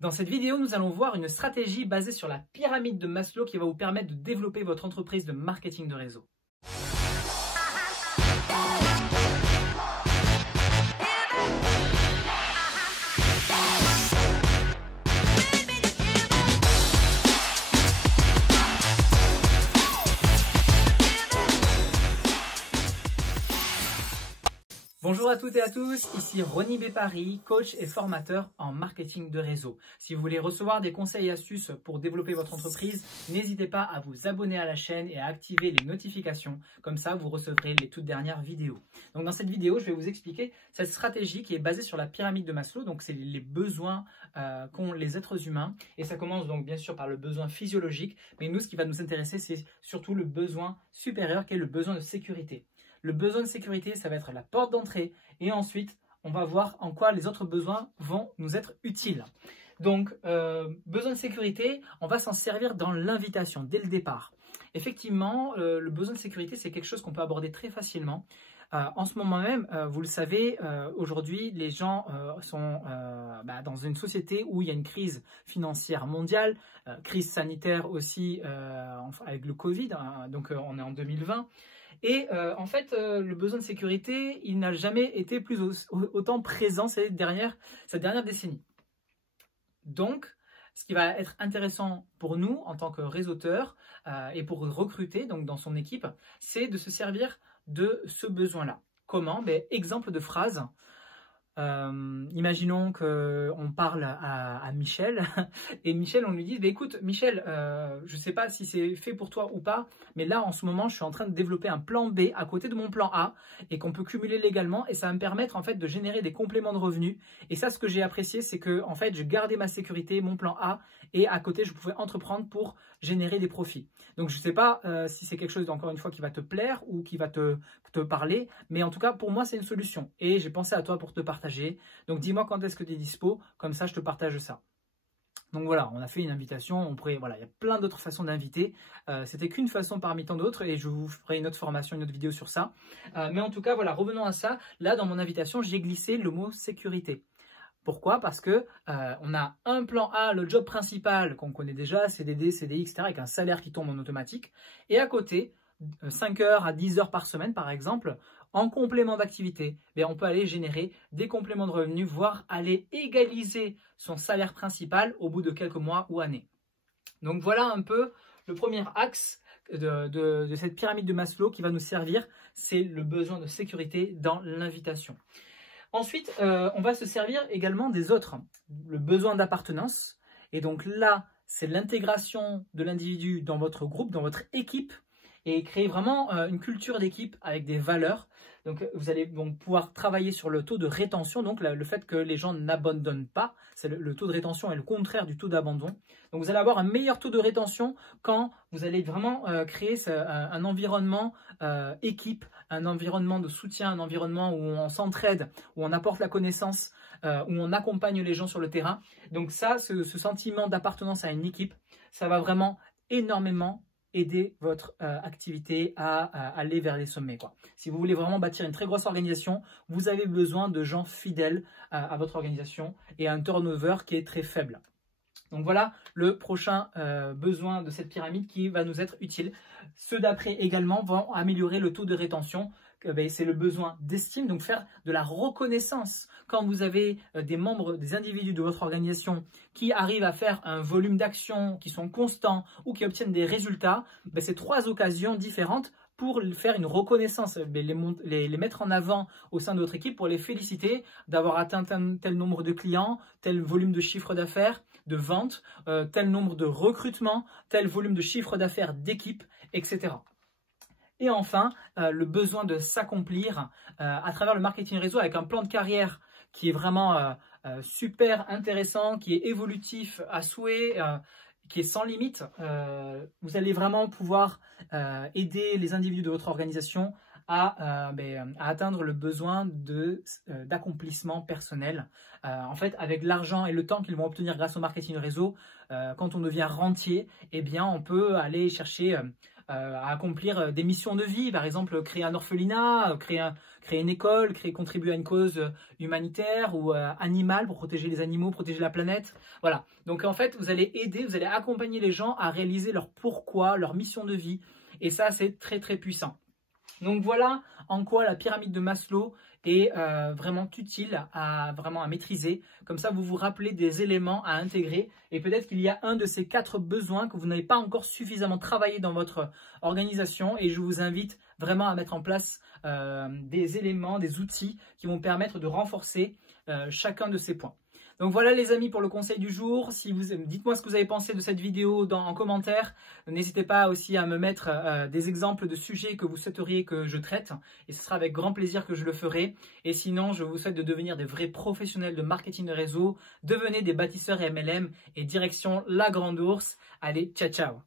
Dans cette vidéo, nous allons voir une stratégie basée sur la pyramide de Maslow qui va vous permettre de développer votre entreprise de marketing de réseau. Bonjour à toutes et à tous, ici Ronny Bepari, coach et formateur en marketing de réseau. Si vous voulez recevoir des conseils et astuces pour développer votre entreprise, n'hésitez pas à vous abonner à la chaîne et à activer les notifications. Comme ça, vous recevrez les toutes dernières vidéos. Donc dans cette vidéo, je vais vous expliquer cette stratégie qui est basée sur la pyramide de Maslow. Donc c'est les besoins qu'ont les êtres humains. Et ça commence donc bien sûr par le besoin physiologique. Mais nous, ce qui va nous intéresser, c'est surtout le besoin supérieur qui est le besoin de sécurité. Le besoin de sécurité, ça va être la porte d'entrée et ensuite, on va voir en quoi les autres besoins vont nous être utiles. Donc, besoin de sécurité, on va s'en servir dans l'invitation, dès le départ. Effectivement, le besoin de sécurité, c'est quelque chose qu'on peut aborder très facilement. En ce moment même, vous le savez, aujourd'hui, les gens sont dans une société où il y a une crise financière mondiale, crise sanitaire aussi avec le Covid, donc on est en 2020. Et en fait, le besoin de sécurité, il n'a jamais été autant présent cette dernière décennie. Donc, ce qui va être intéressant pour nous en tant que réseauteur et pour recruter donc dans son équipe, c'est de se servir de ce besoin-là. Comment? Exemple de phrase. Imaginons qu'on parle à Michel et Michel, on lui dit écoute Michel, je ne sais pas si c'est fait pour toi ou pas, mais là en ce moment je suis en train de développer un plan B à côté de mon plan A et qu'on peut cumuler légalement et ça va me permettre en fait de générer des compléments de revenus. Et ça, ce que j'ai apprécié, c'est que en fait je gardais ma sécurité, mon plan A, et à côté je pouvais entreprendre pour générer des profits. Donc je ne sais pas si c'est quelque chose encore une fois qui va te plaire ou qui va te parler, mais en tout cas pour moi c'est une solution et j'ai pensé à toi pour te partager. Donc dis-moi quand est-ce que tu es dispo, comme ça je te partage ça. Donc voilà, on a fait une invitation, voilà, il y a plein d'autres façons d'inviter. C'était qu'une façon parmi tant d'autres et je vous ferai une autre formation, une autre vidéo sur ça. Mais en tout cas, voilà, revenons à ça. Là, dans mon invitation, j'ai glissé le mot sécurité. Pourquoi? Parce que on a un plan A, le job principal qu'on connaît déjà, CDD, CDI, etc., avec un salaire qui tombe en automatique. Et à côté, 5 heures à 10 heures par semaine, par exemple, en complément d'activité, on peut aller générer des compléments de revenus, voire aller égaliser son salaire principal au bout de quelques mois ou années. Donc voilà un peu le premier axe de cette pyramide de Maslow qui va nous servir, c'est le besoin de sécurité dans l'invitation. Ensuite, on va se servir également des autres, le besoin d'appartenance. Et donc là, c'est l'intégration de l'individu dans votre groupe, dans votre équipe, et créer vraiment une culture d'équipe avec des valeurs. Donc vous allez donc pouvoir travailler sur le taux de rétention, donc le fait que les gens n'abandonnent pas. C'est le taux de rétention est le contraire du taux d'abandon. Donc vous allez avoir un meilleur taux de rétention quand vous allez vraiment créer un environnement équipe, un environnement de soutien, un environnement où on s'entraide, où on apporte la connaissance, où on accompagne les gens sur le terrain. Donc ça, ce sentiment d'appartenance à une équipe, ça va vraiment énormément aider votre activité à aller vers les sommets, quoi. Si vous voulez vraiment bâtir une très grosse organisation, vous avez besoin de gens fidèles à votre organisation et un turnover qui est très faible. Donc voilà le prochain besoin de cette pyramide qui va nous être utile. Ceux d'après également vont améliorer le taux de rétention. C'est le besoin d'estime, donc faire de la reconnaissance. Quand vous avez des membres, des individus de votre organisation qui arrivent à faire un volume d'actions qui sont constants ou qui obtiennent des résultats, c'est 3 occasions différentes pour faire une reconnaissance, les mettre en avant au sein de votre équipe pour les féliciter d'avoir atteint tel nombre de clients, tel volume de chiffre d'affaires, de ventes, tel nombre de recrutements, tel volume de chiffre d'affaires d'équipe, etc. Et enfin, le besoin de s'accomplir à travers le marketing réseau avec un plan de carrière qui est vraiment super intéressant, qui est évolutif à souhait, qui est sans limite. Vous allez vraiment pouvoir aider les individus de votre organisation à atteindre le besoin d'accomplissement personnel. En fait, avec l'argent et le temps qu'ils vont obtenir grâce au marketing réseau, quand on devient rentier, on peut aller chercher à accomplir des missions de vie, par exemple créer un orphelinat, créer une école, contribuer à une cause humanitaire ou animale pour protéger les animaux, protéger la planète. Voilà. Donc en fait, vous allez aider, vous allez accompagner les gens à réaliser leur pourquoi, leur mission de vie. Et ça, c'est très très puissant. Donc voilà en quoi la pyramide de Maslow est vraiment utile à maîtriser. Comme ça, vous vous rappelez des éléments à intégrer. Et peut-être qu'il y a un de ces 4 besoins que vous n'avez pas encore suffisamment travaillé dans votre organisation. Et je vous invite vraiment à mettre en place des éléments, des outils qui vont permettre de renforcer chacun de ces points. Donc voilà les amis pour le conseil du jour. Dites-moi ce que vous avez pensé de cette vidéo en commentaire. N'hésitez pas aussi à me mettre des exemples de sujets que vous souhaiteriez que je traite. Et ce sera avec grand plaisir que je le ferai. Et sinon, je vous souhaite de devenir des vrais professionnels de marketing de réseau. Devenez des bâtisseurs MLM et direction la Grande Ourse. Allez, ciao ciao.